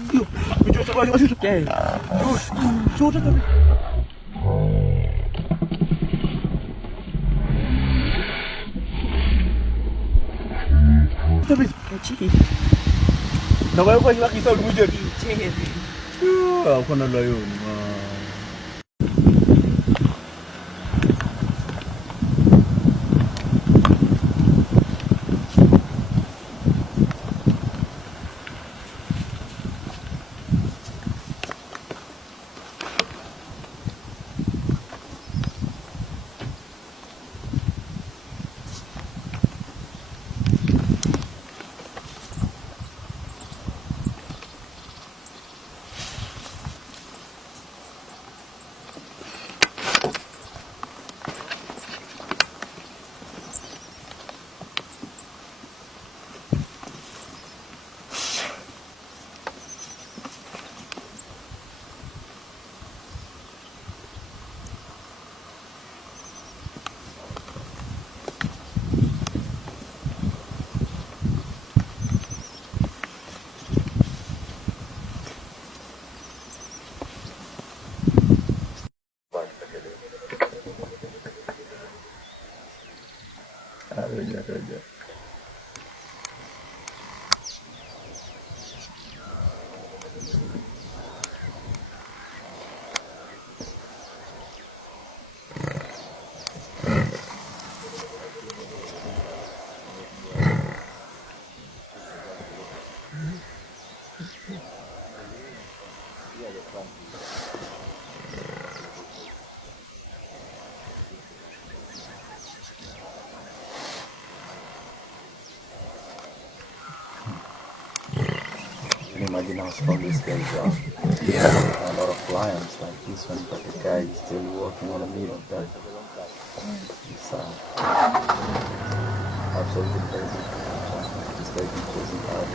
Okay. Ako na lang yun. Raja. Imagine how strong these guys are. Yeah. A lot of lions like this one, but the guy is still walking on the middle of that. It's absolutely crazy. This guy is chasing out.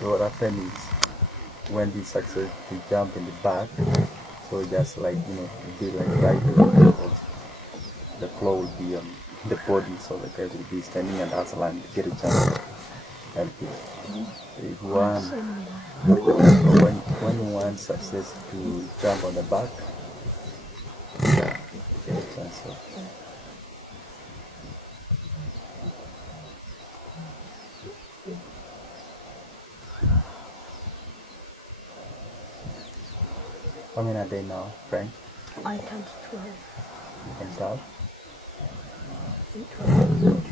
So what happened is when they successfully jump in the back, so just like be like right there, the claw will be on the body, so the guy will be standing and as a line to get a chance to help it. If when one success to jump on the back, yeah, get a chance of. How many are they now, Frank? I count 12. And Dad? 12.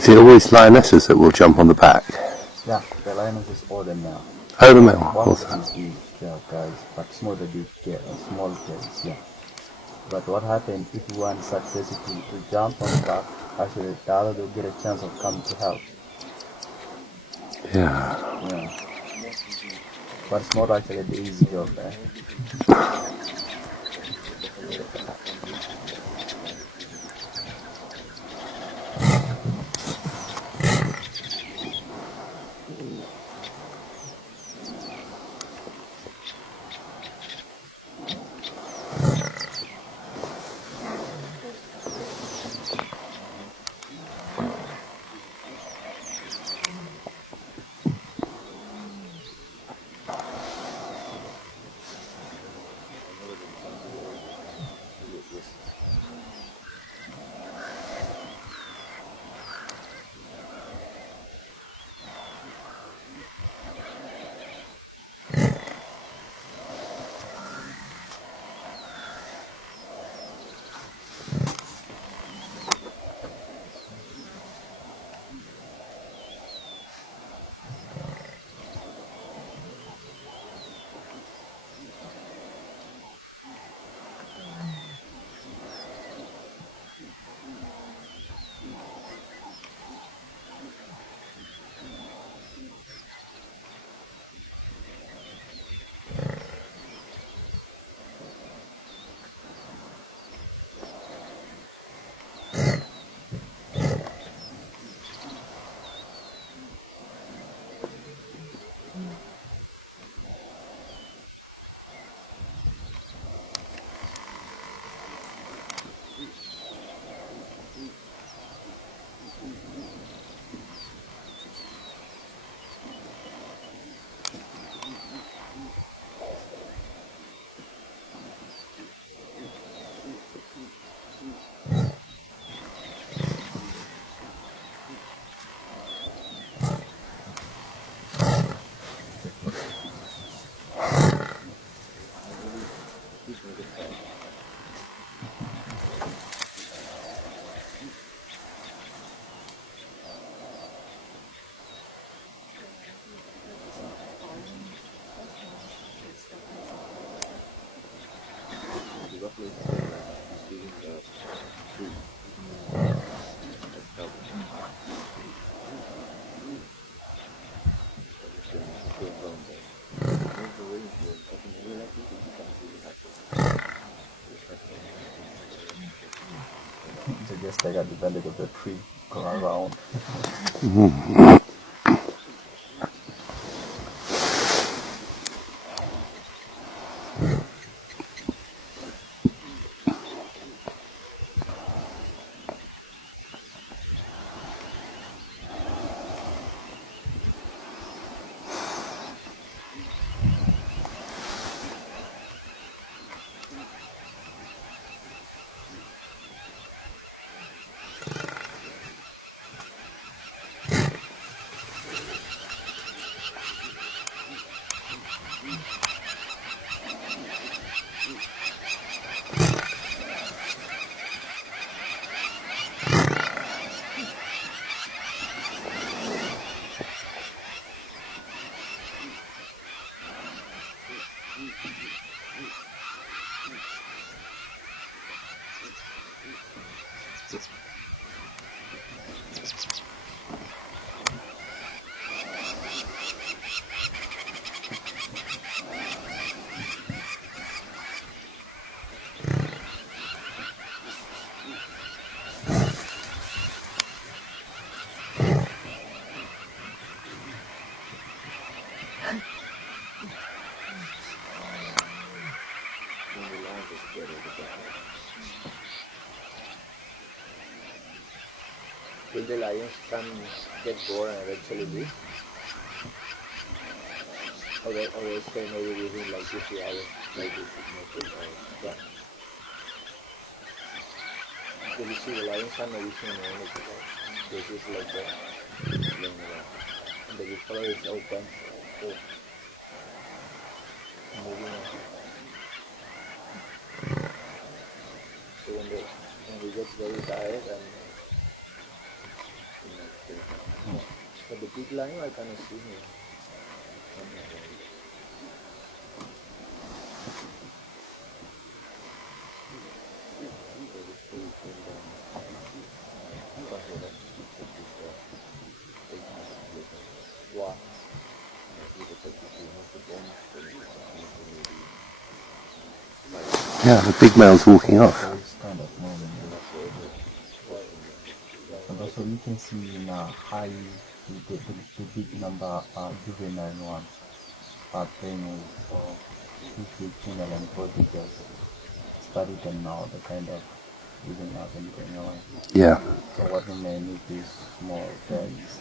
Is it always lionesses that will jump on the back? Yeah, the lioness is older now. Oh, the male. One What's of that? these guys, but smaller small kids, yeah. But what happened if one successfully to jump on the back, actually the other will get a chance of coming to help. Yeah. Yeah. But it's not actually the easy job, eh? So just take advantage of the tree, go around. Will the lions come get bored and eventually leave? Or they stay maybe within like 50 hours, like this is not good. Did you see the lions are maybe seeing the energy, right? This is like the and the color is open. So moving on. So when we get very tired and but the big lion I cannot see here. Wow. Yeah, the big male's walking off. So it's kind of moving. And also you can see in high the big number juvenile ones are playing with usually female and body just study them now, the kind of giving up and going away. Yeah. So what remains is these small berries.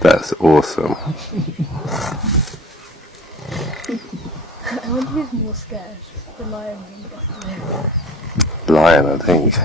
That's awesome. I wonder who's more scared, the lion or the buffalo. Lion, I think.